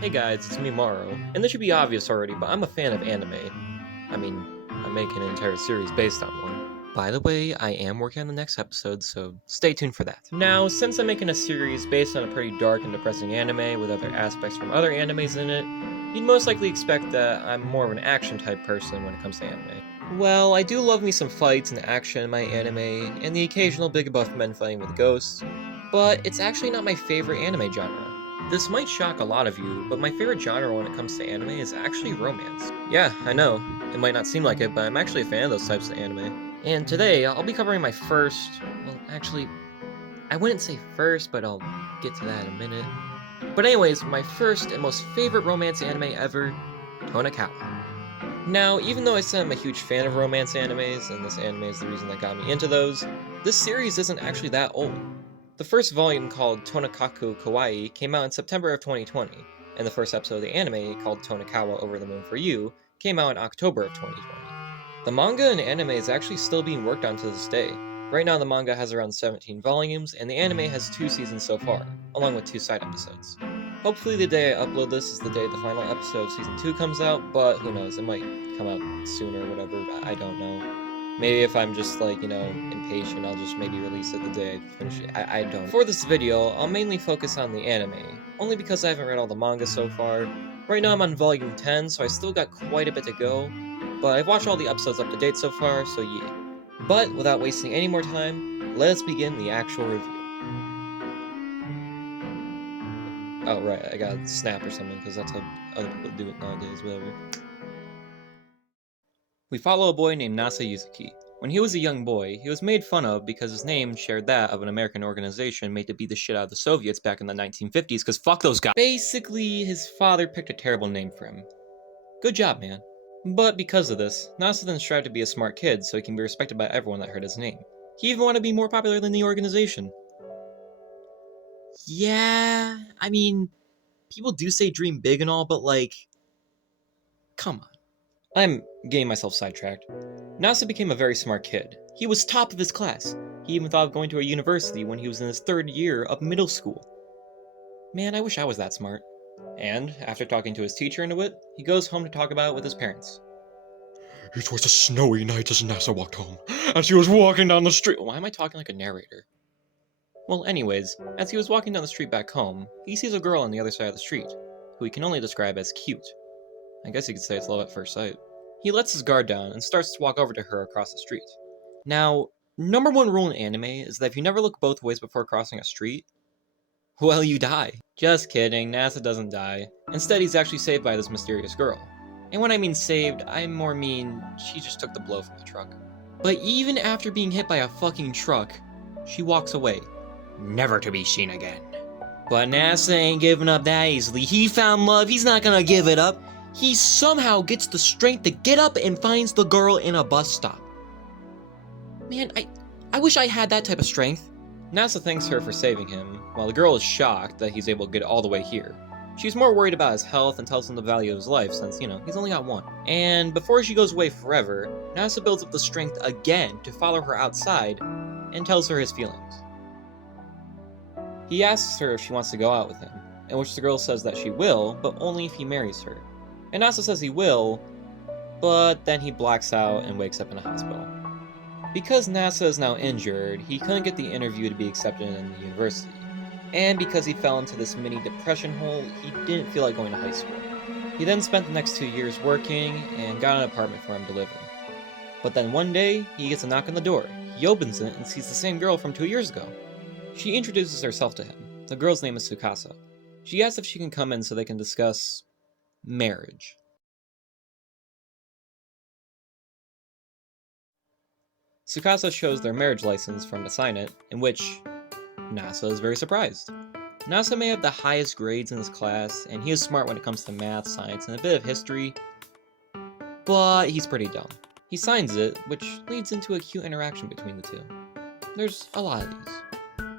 Hey guys, it's me Maro, and this should be obvious already, but I'm a fan of anime. I mean, I'm making an entire series based on one. By the way, I am working on the next episode, so stay tuned for that. Now, since I'm making a series based on a pretty dark and depressing anime with other aspects from other animes in it, you'd most likely expect that I'm more of an action type person when it comes to anime. Well, I do love me some fights and action in my anime, and the occasional big buff men fighting with ghosts, but it's actually not my favorite anime genre. This might shock a lot of you, but my favorite genre when it comes to anime is actually romance. Yeah, I know, it might not seem like it, but I'm actually a fan of those types of anime. And today, I'll be covering my first, well, actually, I wouldn't say first, but I'll get to that in a minute. But anyways, my first and most favorite romance anime ever, Tonikawa. Now, even though I said I'm a huge fan of romance animes, and this anime is the reason that got me into those, this series isn't actually that old. The first volume, called Tonikaku Kawaii, came out in September of 2020, and the first episode of the anime, called Tonikawa Over the Moon for You, came out in October of 2020. The manga and anime is actually still being worked on to this day. Right now the manga has around 17 volumes, and the anime has 2 seasons so far, along with 2 side episodes. Hopefully the day I upload this is the day the final episode of Season 2 comes out, but who knows, it might come out sooner or whatever, I don't know. Maybe if I'm just impatient, I'll just maybe release it the day I finish it. I don't. For this video, I'll mainly focus on the anime, only because I haven't read all the manga so far. Right now I'm on volume 10, so I still got quite a bit to go, but I've watched all the episodes up to date so far, so yeah. But without wasting any more time, let us begin the actual review. Oh right, I got a snap or something, because that's how other people do it nowadays, whatever. We follow a boy named Nasa Yuzuki. When he was a young boy, he was made fun of because his name shared that of an American organization made to beat the shit out of the Soviets back in the 1950s, because fuck those guys. Basically, his father picked a terrible name for him. Good job, man. But because of this, Nasa then strived to be a smart kid so he can be respected by everyone that heard his name. He even wanted to be more popular than the organization. Yeah, I mean, people do say dream big and all, but come on. I'm getting myself sidetracked. Nasa became a very smart kid. He was top of his class. He even thought of going to a university when he was in his 3rd year of middle school. Man, I wish I was that smart. And, after talking to his teacher in a bit, he goes home to talk about it with his parents. It was a snowy night as Nasa walked home. As he was walking down the street... Why am I talking like a narrator? Well, anyways, as he was walking down the street back home, he sees a girl on the other side of the street, who he can only describe as cute. I guess you could say it's love at first sight. He lets his guard down and starts to walk over to her across the street. Now, number 1 rule in anime is that if you never look both ways before crossing a street, well, you die. Just kidding, Nasa doesn't die. Instead, he's actually saved by this mysterious girl. And when I mean saved, I more mean she just took the blow from the truck. But even after being hit by a fucking truck, she walks away, never to be seen again. But Nasa ain't giving up that easily. He found love, he's not gonna give it up. He somehow gets the strength to get up and finds the girl in a bus stop. Man, I wish I had that type of strength. Nasa thanks her for saving him, while the girl is shocked that he's able to get all the way here. She's more worried about his health and tells him the value of his life since, he's only got one. And before she goes away forever, Nasa builds up the strength again to follow her outside and tells her his feelings. He asks her if she wants to go out with him, in which the girl says that she will, but only if he marries her. And Nasa says he will, but then he blacks out and wakes up in a hospital. Because Nasa is now injured, he couldn't get the interview to be accepted in the university. And because he fell into this mini depression hole, he didn't feel like going to high school. He then spent the next 2 years working and got an apartment for him to live in. But then one day, he gets a knock on the door. He opens it and sees the same girl from 2 years ago. She introduces herself to him. The girl's name is Tsukasa. She asks if she can come in so they can discuss marriage. Tsukasa shows their marriage license for him to sign it, in which Nasa is very surprised. Nasa may have the highest grades in his class, and he is smart when it comes to math, science, and a bit of history, but he's pretty dumb. He signs it, which leads into a cute interaction between the two. There's a lot of these.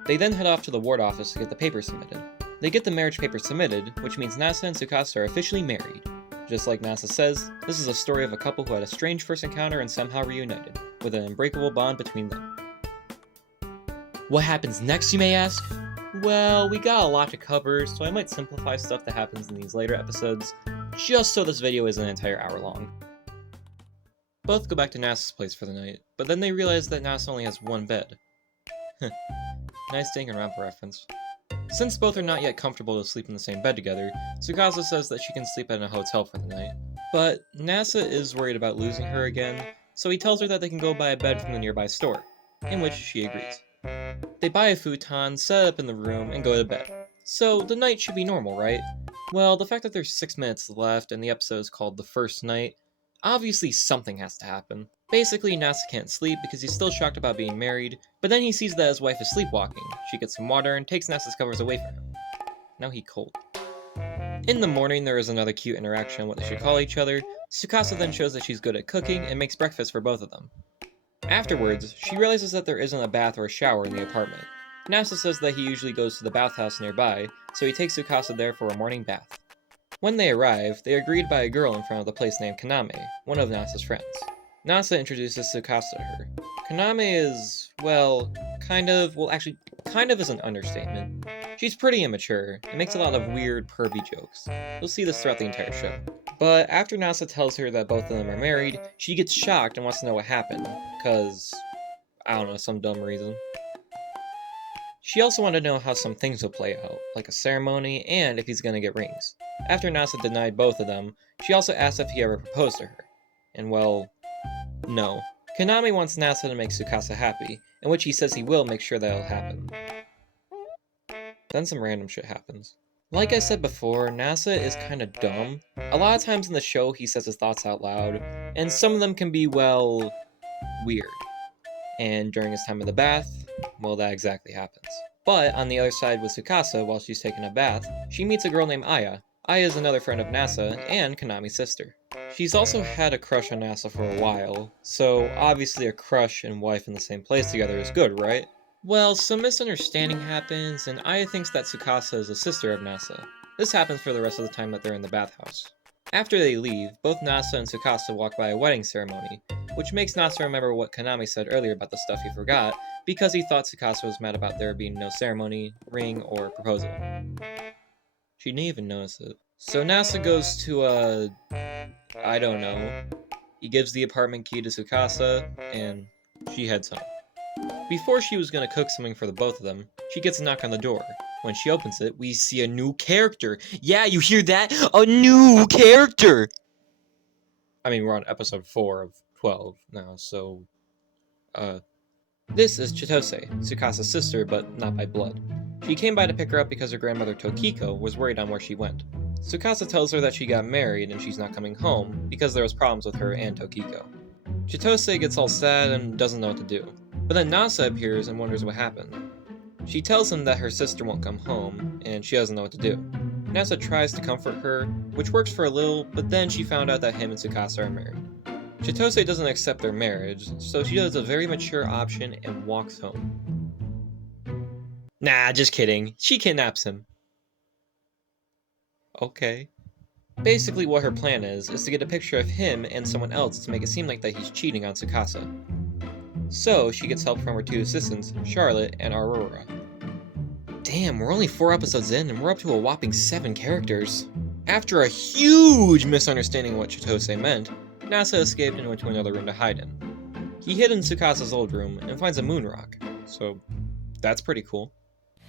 They then head off to the ward office to get the papers submitted. They get the marriage papers submitted, which means Nasa and Tsukasa are officially married. Just like Nasa says, this is a story of a couple who had a strange first encounter and somehow reunited, with an unbreakable bond between them. What happens next, you may ask? Well, we got a lot to cover, so I might simplify stuff that happens in these later episodes, just so this video isn't an entire hour long. Both go back to Nasa's place for the night, but then they realize that Nasa only has one bed. Nice Danganronpa reference. Since both are not yet comfortable to sleep in the same bed together, Tsukasa says that she can sleep in a hotel for the night. But Nasa is worried about losing her again, so he tells her that they can go buy a bed from the nearby store, in which she agrees. They buy a futon, set it up in the room, and go to bed. So the night should be normal, right? Well, the fact that there's 6 minutes left and the episode is called The First Night, obviously something has to happen. Basically, Nasa can't sleep because he's still shocked about being married, but then he sees that his wife is sleepwalking. She gets some water and takes Nasa's covers away from him. Now he's cold. In the morning, there is another cute interaction on what they should call each other. Tsukasa then shows that she's good at cooking and makes breakfast for both of them. Afterwards, she realizes that there isn't a bath or a shower in the apartment. Nasa says that he usually goes to the bathhouse nearby, so he takes Tsukasa there for a morning bath. When they arrive, they are greeted by a girl in front of the place named Kaname, one of Nasa's friends. Nasa introduces Tsukasa to her. Kaname is, well, kind of is an understatement. She's pretty immature, and makes a lot of weird, pervy jokes. You'll see this throughout the entire show. But after Nasa tells her that both of them are married, she gets shocked and wants to know what happened, cause, I don't know, some dumb reason. She also wanted to know how some things will play out, like a ceremony, and if he's gonna get rings. After Nasa denied both of them, she also asked if he ever proposed to her. And well, no. Kaname wants Nasa to make Tsukasa happy, in which he says he will make sure that'll happen. Then some random shit happens. Like I said before, Nasa is kinda dumb. A lot of times in the show he says his thoughts out loud, and some of them can be, well, weird. And during his time in the bath, well, that exactly happens. But on the other side with Tsukasa, while she's taking a bath, she meets a girl named Aya. Aya is another friend of Nasa, and Kanami's sister. She's also had a crush on Nasa for a while, so obviously a crush and wife in the same place together is good, right? Well, some misunderstanding happens, and Aya thinks that Tsukasa is a sister of Nasa. This happens for the rest of the time that they're in the bathhouse. After they leave, both Nasa and Tsukasa walk by a wedding ceremony, which makes Nasa remember what Kanami said earlier about the stuff he forgot, because he thought Tsukasa was mad about there being no ceremony, ring, or proposal. She didn't even notice it. So Nasa goes to I don't know. He gives the apartment key to Tsukasa, and she heads home. Before she was gonna cook something for the both of them, she gets a knock on the door. When she opens it, we see a new character. Yeah, you hear that? A new character! I mean, we're on episode 4 of 12 now, so... This is Chitose, Tsukasa's sister, but not by blood. She came by to pick her up because her grandmother Tokiko was worried on where she went. Tsukasa tells her that she got married and she's not coming home because there was problems with her and Tokiko. Chitose gets all sad and doesn't know what to do. But then Nasa appears and wonders what happened. She tells him that her sister won't come home, and she doesn't know what to do. Nasa tries to comfort her, which works for a little, but then she found out that him and Tsukasa are married. Chitose doesn't accept their marriage, so she does a very mature option and walks home. Nah, just kidding. She kidnaps him. Okay. Basically what her plan is to get a picture of him and someone else to make it seem like that he's cheating on Tsukasa. So she gets help from her 2 assistants, Charlotte and Aurora. Damn, we're only 4 episodes in and we're up to a whopping 7 characters. After a huge misunderstanding of what Chitose meant, Nasa escaped and went to another room to hide in. He hid in Tsukasa's old room and finds a moon rock, so that's pretty cool.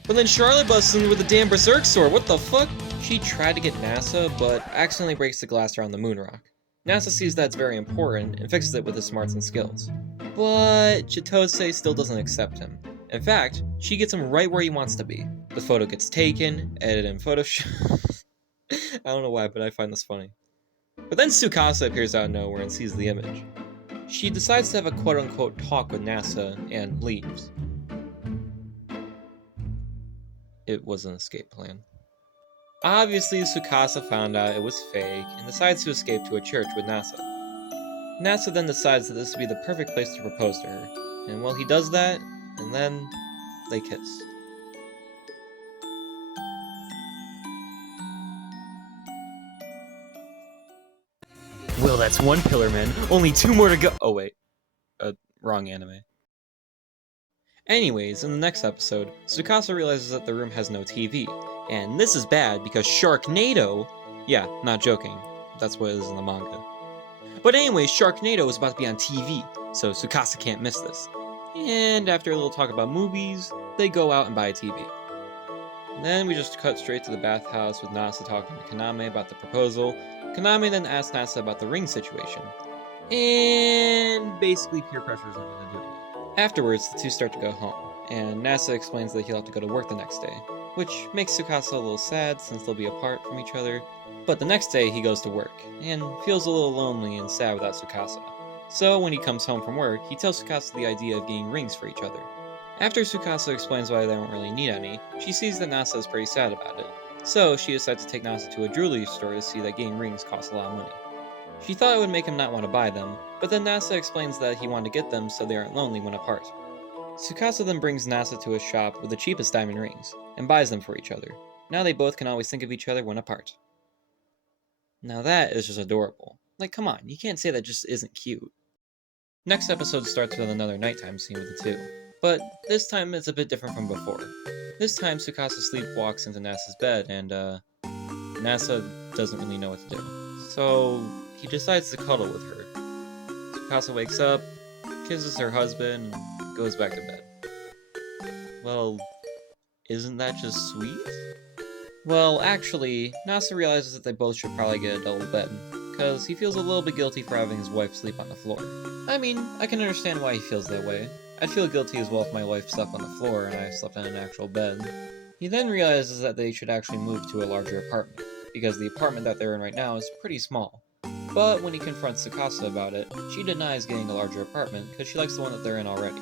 But then Charlotte busts in with a damn berserk sword, what the fuck? She tried to get Nasa, but accidentally breaks the glass around the moon rock. Nasa sees that's very important and fixes it with his smarts and skills. But Chitose still doesn't accept him. In fact, she gets him right where he wants to be. The photo gets taken, edited in Photoshop. I don't know why, but I find this funny. But then Tsukasa appears out of nowhere and sees the image. She decides to have a quote-unquote talk with Nasa and leaves. It was an escape plan. Obviously, Tsukasa found out it was fake and decides to escape to a church with Nasa. Nasa then decides that this would be the perfect place to propose to her, and well, he does that, and then they kiss. Well, that's 1 pillar, man. Only 2 more to go. Oh, wait. Wrong anime. Anyways, in the next episode, Tsukasa realizes that the room has no TV, and this is bad because Sharknado... Yeah, not joking, that's what it is in the manga. But anyways, Sharknado is about to be on TV, so Tsukasa can't miss this. And after a little talk about movies, they go out and buy a TV. Then we just cut straight to the bathhouse with Nasa talking to Kaname about the proposal. Kaname then asks Nasa about the ring situation. And basically peer pressure isn't going to do it. Afterwards, the two start to go home, and Nasa explains that he'll have to go to work the next day, which makes Tsukasa a little sad since they'll be apart from each other. But the next day he goes to work, and feels a little lonely and sad without Tsukasa. So when he comes home from work, he tells Tsukasa the idea of getting rings for each other. After Tsukasa explains why they don't really need any, she sees that Nasa is pretty sad about it. So she decides to take Nasa to a jewelry store to see that getting rings costs a lot of money. She thought it would make him not want to buy them, but then Nasa explains that he wanted to get them so they aren't lonely when apart. Tsukasa then brings Nasa to a shop with the cheapest diamond rings, and buys them for each other. Now they both can always think of each other when apart. Now that is just adorable. Like, come on, you can't say that just isn't cute. Next episode starts with another nighttime scene with the two, but this time it's a bit different from before. This time Tsukasa sleepwalks into Nasa's bed and, Nasa doesn't really know what to do. So, he decides to cuddle with her. Tsukasa wakes up, kisses her husband, and goes back to bed. Well, isn't that just sweet? Well, actually, Nasa realizes that they both should probably get a double bed, because he feels a little bit guilty for having his wife sleep on the floor. I mean, I can understand why he feels that way. I'd feel guilty as well if my wife slept on the floor and I slept on an actual bed. He then realizes that they should actually move to a larger apartment, because the apartment that they're in right now is pretty small. But when he confronts Tsukasa about it, she denies getting a larger apartment because she likes the one that they're in already.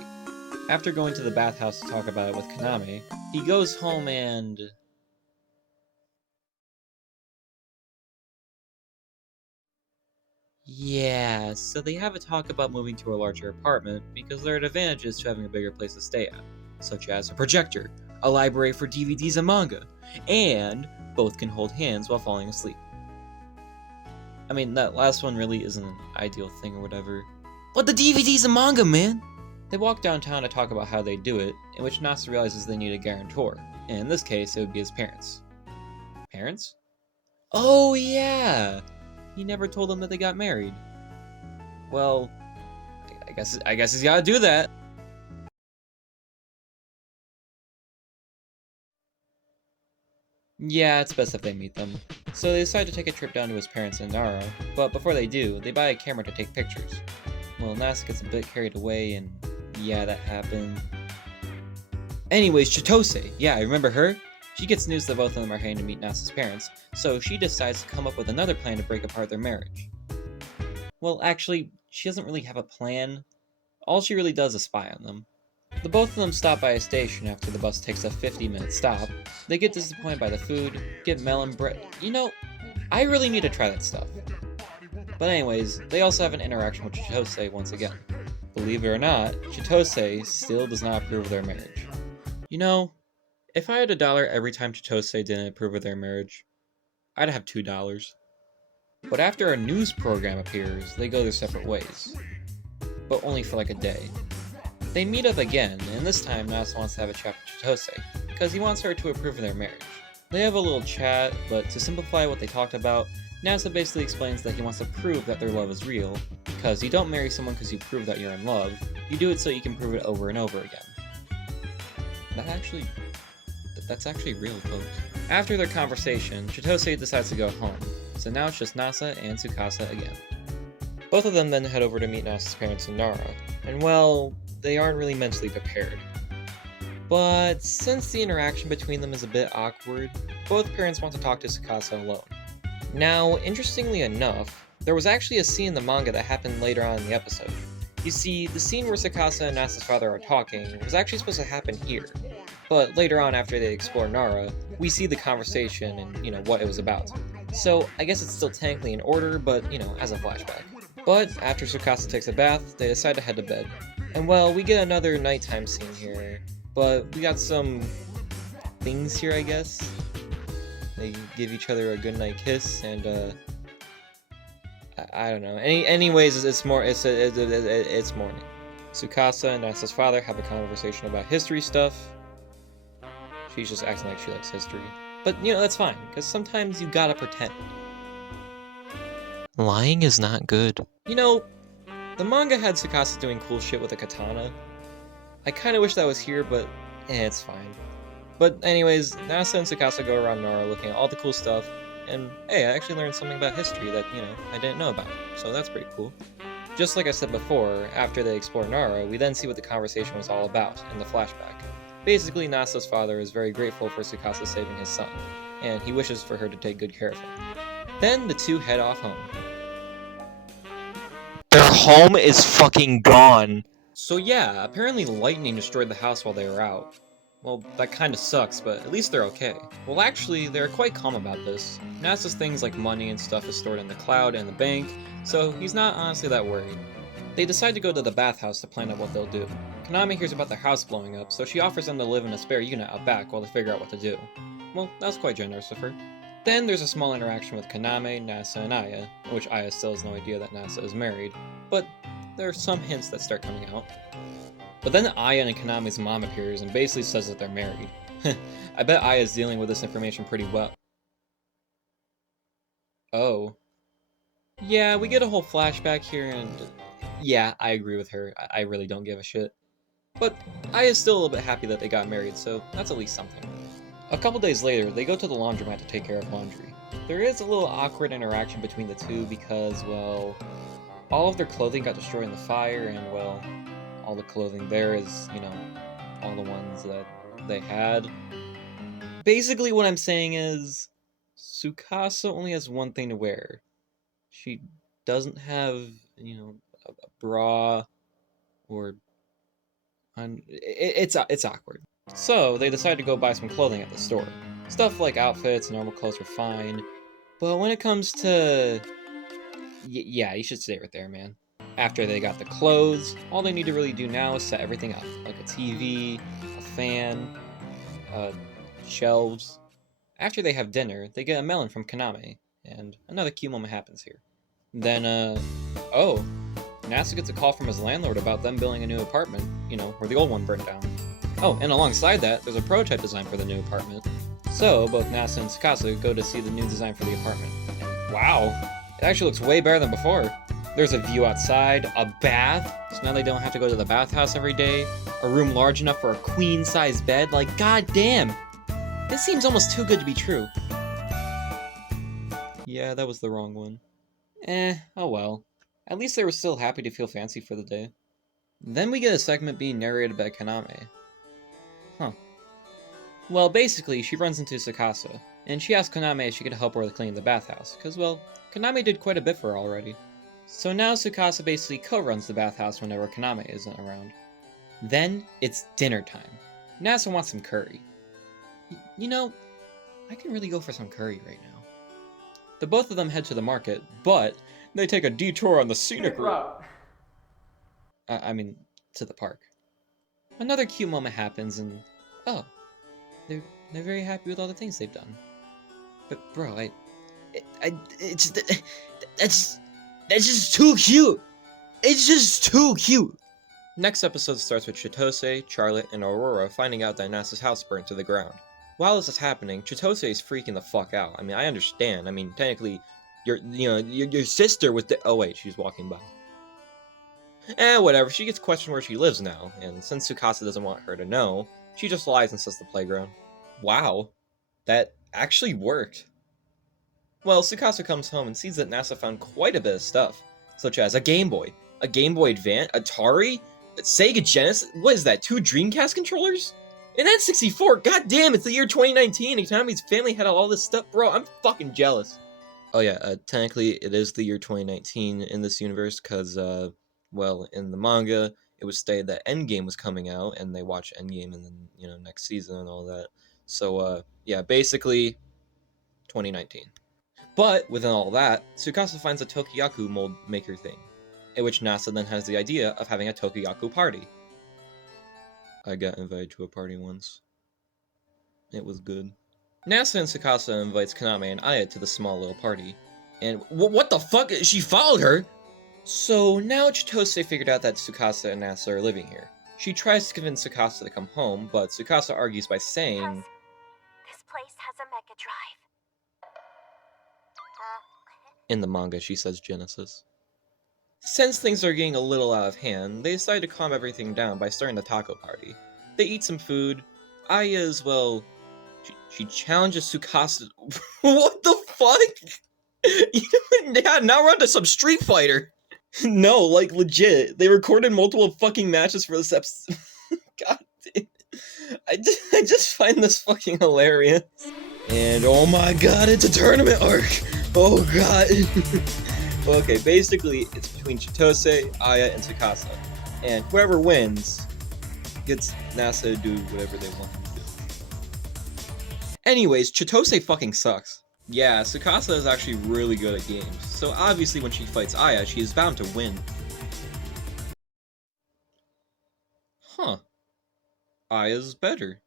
After going to the bathhouse to talk about it with Kaname, he goes home and... Yeah, so they have a talk about moving to a larger apartment because there are advantages to having a bigger place to stay at, such as a projector, a library for DVDs and manga, and both can hold hands while falling asleep. I mean, that last one really isn't an ideal thing or whatever. But the DVDs and manga, man! They walk downtown to talk about how they do it, in which Nasa realizes they need a guarantor, and in this case, it would be his parents. Parents? Oh yeah! He never told them that they got married. Well, I guess he's gotta do that. Yeah, it's best if they meet them. So they decide to take a trip down to his parents in Nara, but before they do, they buy a camera to take pictures. Well, Nasa gets a bit carried away, and yeah, that happened. Anyways, Chitose, yeah, I remember her? She gets news that both of them are heading to meet Nasa's parents, so she decides to come up with another plan to break apart their marriage. Well, actually, she doesn't really have a plan. All she really does is spy on them. The both of them stop by a station after the bus takes a 50-minute stop. They get disappointed by the food, get melon bread. You know, I really need to try that stuff. But anyways, they also have an interaction with Chitose once again. Believe it or not, Chitose still does not approve of their marriage. You know, if I had $1 every time Chitose didn't approve of their marriage, I'd have $2. But after a news program appears, they go their separate ways. But only for like a day. They meet up again, and this time Nasa wants to have a chat with Chitose, because he wants her to approve of their marriage. They have a little chat, but to simplify what they talked about, Nasa basically explains that he wants to prove that their love is real, because you don't marry someone because you prove that you're in love, you do it so you can prove it over and over again. That's actually real, folks. After their conversation, Chitose decides to go home, so now it's just Nasa and Tsukasa again. Both of them then head over to meet Nasa's parents in Nara, and well, they aren't really mentally prepared. But since the interaction between them is a bit awkward, both parents want to talk to Tsukasa alone. Now, interestingly enough, there was actually a scene in the manga that happened later on in the episode. You see, the scene where Tsukasa and Nasa's father are talking was actually supposed to happen here. But later on, after they explore Nara, we see the conversation and, what it was about. So, I guess it's still technically in order, but, as a flashback. But, after Tsukasa takes a bath, they decide to head to bed. And well, we get another nighttime scene here, but we got some things here, I guess. They give each other a goodnight kiss, and, I don't know. Anyways, it's morning. Tsukasa and Nasa's father have a conversation about history stuff. She's just acting like she likes history. But, you know, that's fine, because sometimes you gotta pretend. Lying is not good. You know, the manga had Tsukasa doing cool shit with a katana. I kinda wish that was here, but it's fine. But anyways, Nasa and Tsukasa go around Nara looking at all the cool stuff, and hey, I actually learned something about history that, you know, I didn't know about, so that's pretty cool. Just like I said before, after they explore Nara, we then see what the conversation was all about in the flashback. Basically, Nasa's father is very grateful for Tsukasa saving his son, and he wishes for her to take good care of him. Then the two head off home. Their home is fucking gone! So yeah, apparently lightning destroyed the house while they were out. Well, that kinda sucks, but at least they're okay. Well, actually, they're quite calm about this. Nasa's things like money and stuff is stored in the cloud and the bank, so he's not honestly that worried. They decide to go to the bathhouse to plan out what they'll do. Kaname hears about their house blowing up, so she offers them to live in a spare unit out back while they figure out what to do. Well, that was quite generous of her. Then there's a small interaction with Kaname, Nasa, and Aya, in which Aya still has no idea that Nasa is married, but there are some hints that start coming out. But then Aya and Kaname's mom appears and basically says that they're married. I bet Aya's dealing with this information pretty well. Oh. Yeah, we get a whole flashback here and... yeah, I agree with her. I really don't give a shit. But Aya's still a little bit happy that they got married, so that's at least something. A couple days later, they go to the laundromat to take care of laundry. There is a little awkward interaction between the two because, well, all of their clothing got destroyed in the fire, and, well, all the clothing there is, you know, all the ones that they had. Basically, what I'm saying is, Tsukasa only has one thing to wear. She doesn't have, you know, a bra, or... it's awkward. So, they decide to go buy some clothing at the store. Stuff like outfits, normal clothes are fine. But when it comes to... yeah, you should stay right there, man. After they got the clothes, all they need to really do now is set everything up. Like a TV, a fan, shelves. After they have dinner, they get a melon from Kaname. And another cute moment happens here. Then, oh, Nasa gets a call from his landlord about them building a new apartment, you know, where the old one burned down. Oh, and alongside that, there's a prototype design for the new apartment. So, both Nasa and Tsukasa go to see the new design for the apartment. And wow, it actually looks way better than before. There's a view outside, a bath, so now they don't have to go to the bathhouse every day, a room large enough for a queen-size bed, like goddamn! This seems almost too good to be true. Yeah, that was the wrong one. Oh well. At least they were still happy to feel fancy for the day. Then we get a segment being narrated by Kaname. Huh. Well, basically, she runs into Tsukasa, and she asks Kaname if she could help her with cleaning the bathhouse, because, well, Kaname did quite a bit for her already. So now Tsukasa basically co-runs the bathhouse whenever Kaname isn't around. Then, it's dinner time. Nasa wants some curry. You know, I can really go for some curry right now. The both of them head to the market, but they take a detour on the scenic route. I mean, to the park. Another cute moment happens, and oh, they're very happy with all the things they've done. But bro, it's that's just too cute. It's just too cute. Next episode starts with Chitose, Charlotte, and Aurora finding out that Nasa's house burnt to the ground. While this is happening, Chitose is freaking the fuck out. I mean, I understand. I mean, technically, your sister was oh wait, she's walking by. Whatever, she gets questioned where she lives now, and since Tsukasa doesn't want her to know, she just lies and says the playground. Wow, that actually worked. Well, Tsukasa comes home and sees that Nasa found quite a bit of stuff, such as a Game Boy Advance, Atari, Sega Genesis, what is that, 2 Dreamcast controllers? An N64, goddamn, it's the year 2019, and Konami's family had all this stuff, bro, I'm fucking jealous. Oh yeah, technically it is the year 2019 in this universe, because, well, in the manga, it was stated that Endgame was coming out, and they watched Endgame and then, you know, next season and all that. So, yeah, basically, 2019. But, within all that, Tsukasa finds a Tokiyaku mold maker thing, in which Nasa then has the idea of having a Tokiyaku party. I got invited to a party once. It was good. Nasa and Tsukasa invites Kaname and Aya to the small little party. And, what the fuck? She followed her? So now Chitose figured out that Tsukasa and Nasa are living here. She tries to convince Tsukasa to come home, but Tsukasa argues by saying, This place has a mega drive. in the manga she says Genesis. Since things are getting a little out of hand, they decide to calm everything down by starting the taco party. They eat some food. Aya as well. She challenges Tsukasa. What the fuck? Yeah, now we're on to some Street Fighter. No, like legit. They recorded multiple fucking matches for this episode. God damn. I just find this fucking hilarious. And oh my god, it's a tournament arc! Oh god. Okay, basically, it's between Chitose, Aya, and Tsukasa. And whoever wins gets NASA to do whatever they want to do. Anyways, Chitose fucking sucks. Yeah, Tsukasa is actually really good at games, so obviously when she fights Aya, she is bound to win. Huh. Aya's better.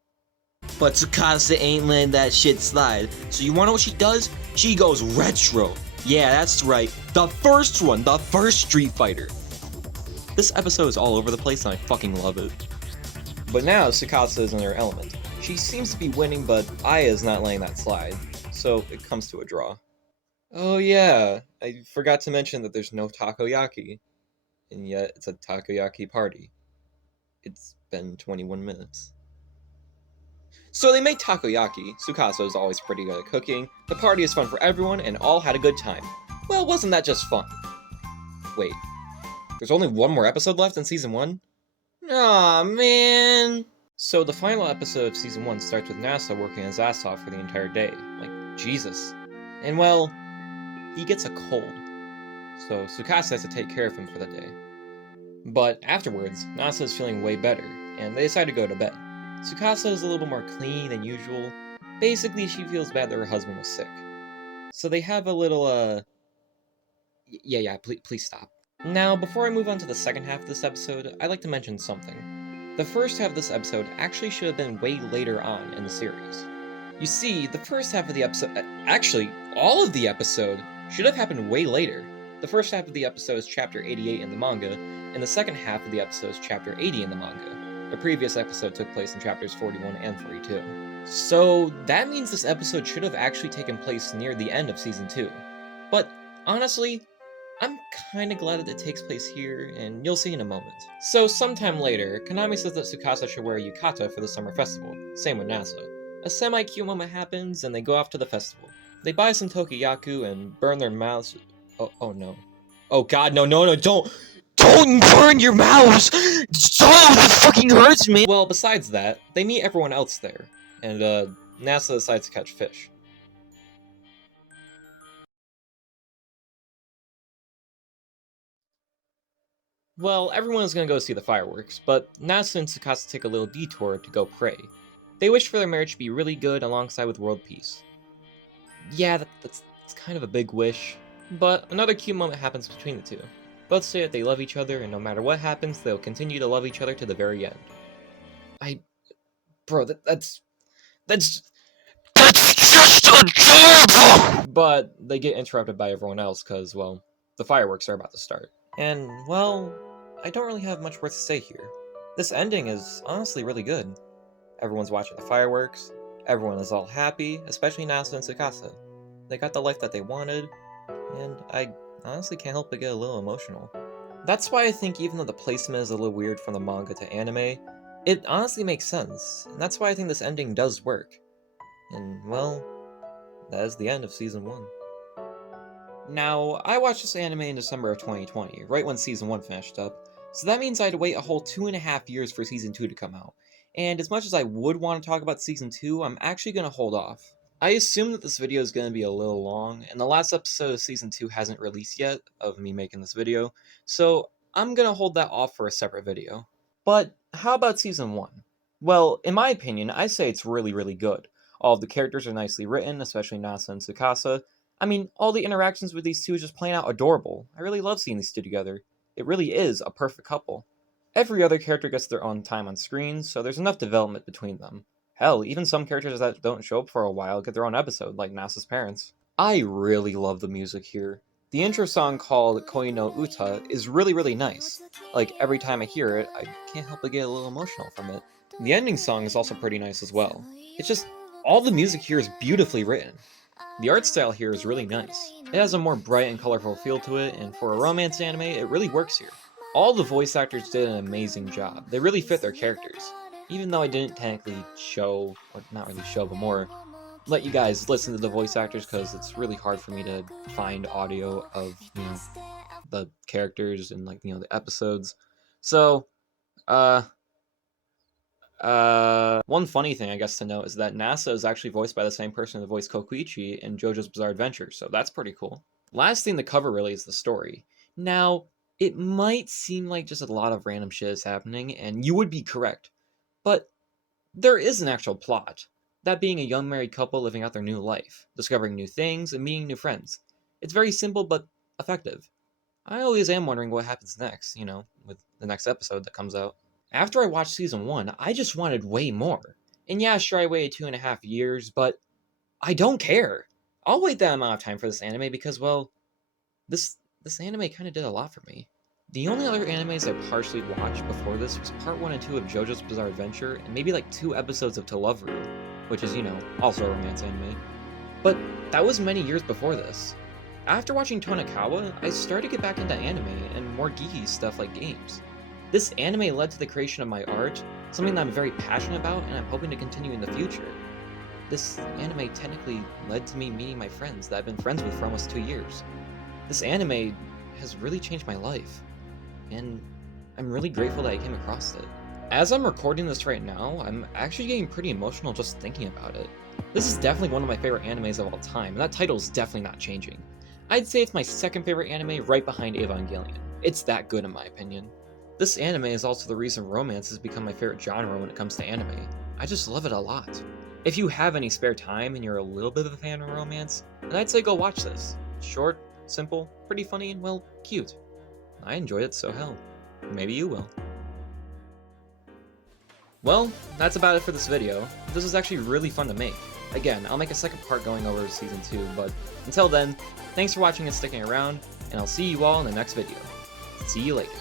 But Tsukasa ain't letting that shit slide. So you wanna know what she does? She goes retro. Yeah, that's right. The first one, the first Street Fighter. This episode is all over the place and I fucking love it. But now Tsukasa is in her element. She seems to be winning, but Aya is not letting that slide. So it comes to a draw. Oh yeah, I forgot to mention that there's no takoyaki. And yet it's a takoyaki party. It's been 21 minutes. So they make takoyaki. Tsukasa is always pretty good at cooking. The party is fun for everyone, and all had a good time. Well, wasn't that just fun? Wait, there's only one more episode left in Season 1? Aw, man. So the final episode of Season 1 starts with Nasa working his ass off for the entire day. Like, Jesus. And well, he gets a cold. So Tsukasa has to take care of him for the day. But afterwards, Nasa is feeling way better, and they decide to go to bed. Tsukasa is a little more clean than usual. Basically, she feels bad that her husband was sick. So they have a little, Yeah, please stop. Now, before I move on to the second half of this episode, I'd like to mention something. The first half of this episode actually should have been way later on in the series. You see, the first half of the episode, actually, all of the episode, should have happened way later. The first half of the episode is chapter 88 in the manga, and the second half of the episode is chapter 80 in the manga. The previous episode took place in chapters 41 and 42. So that means this episode should have actually taken place near the end of Season 2. But honestly, I'm kinda glad that it takes place here, and you'll see in a moment. So sometime later, Konami says that Tsukasa should wear a yukata for the summer festival, same with Nasa. A semi-cute moment happens, and they go off to the festival. They buy some tokiyaku and burn their mouths. Oh no. Oh god, no, don't burn your mouths! Stop! It fucking hurts me! Well, besides that, they meet everyone else there, and NASA decides to catch fish. Well, everyone is gonna go see the fireworks, but NASA and Tsukasa take a little detour to go pray. They wish for their marriage to be really good alongside with world peace. Yeah, that's kind of a big wish, but another cute moment happens between the two. Both say that they love each other, and no matter what happens, they'll continue to love each other to the very end. Bro, that's just adorable! But they get interrupted by everyone else, because, well, the fireworks are about to start. And, well, I don't really have much worth to say here. This ending is honestly really good. Everyone's watching the fireworks, everyone is all happy, especially Nasa and Tsukasa. They got the life that they wanted, and I honestly can't help but get a little emotional. That's why I think even though the placement is a little weird from the manga to anime, it honestly makes sense, and that's why I think this ending does work. And, well, that is the end of Season 1. Now, I watched this anime in December of 2020, right when Season 1 finished up, so that means I had to wait a whole 2.5 years for Season 2 to come out. And as much as I would want to talk about Season 2, I'm actually going to hold off. I assume that this video is going to be a little long, and the last episode of Season 2 hasn't released yet, of me making this video, so I'm going to hold that off for a separate video. But how about Season 1? Well, in my opinion, I say it's really, really good. All of the characters are nicely written, especially Nasa and Tsukasa. I mean, all the interactions with these two is just plain out adorable. I really love seeing these two together. It really is a perfect couple. Every other character gets their own time on screen, so there's enough development between them. Hell, even some characters that don't show up for a while get their own episode, like Nasa's parents. I really love the music here. The intro song called Koino Uta is really nice. Like, every time I hear it, I can't help but get a little emotional from it. The ending song is also pretty nice as well. It's just, all the music here is beautifully written. The art style here is really nice. It has a more bright and colorful feel to it, and for a romance anime, it really works here. All the voice actors did an amazing job. They really fit their characters. Even though I didn't technically show, or not really show, but more let you guys listen to the voice actors, because it's really hard for me to find audio of, the characters and, the episodes. So, one funny thing I guess to note is that NASA is actually voiced by the same person who voiced Kokuichi in JoJo's Bizarre Adventure, so that's pretty cool. Last thing to cover really is the story. Now, it might seem like just a lot of random shit is happening, and you would be correct, but there is an actual plot. That being a young married couple living out their new life, discovering new things, and meeting new friends. It's very simple but effective. I always am wondering what happens next, with the next episode that comes out. After I watched season 1, I just wanted way more. And yeah, sure, I waited 2.5 years, but I don't care. I'll wait that amount of time for this anime because, well, this anime kind of did a lot for me. The only other animes I partially watched before this was part 1 and 2 of JoJo's Bizarre Adventure, and maybe like 2 episodes of To Love Ru, which is, also a romance anime. But that was many years before this. After watching Tonikawa, I started to get back into anime and more geeky stuff like games. This anime led to the creation of my art, something that I'm very passionate about and I'm hoping to continue in the future. This anime technically led to me meeting my friends that I've been friends with for almost 2 years. This anime has really changed my life, and I'm really grateful that I came across it. As I'm recording this right now, I'm actually getting pretty emotional just thinking about it. This is definitely one of my favorite animes of all time, and that title is definitely not changing. I'd say it's my second favorite anime right behind Evangelion. It's that good in my opinion. This anime is also the reason romance has become my favorite genre when it comes to anime. I just love it a lot. If you have any spare time and you're a little bit of a fan of romance, then I'd say go watch this. It's short, simple, pretty funny, and well, cute. I enjoyed it, so hell, maybe you will. Well, that's about it for this video. This was actually really fun to make. Again, I'll make a second part going over Season 2, but until then, thanks for watching and sticking around, and I'll see you all in the next video. See you later.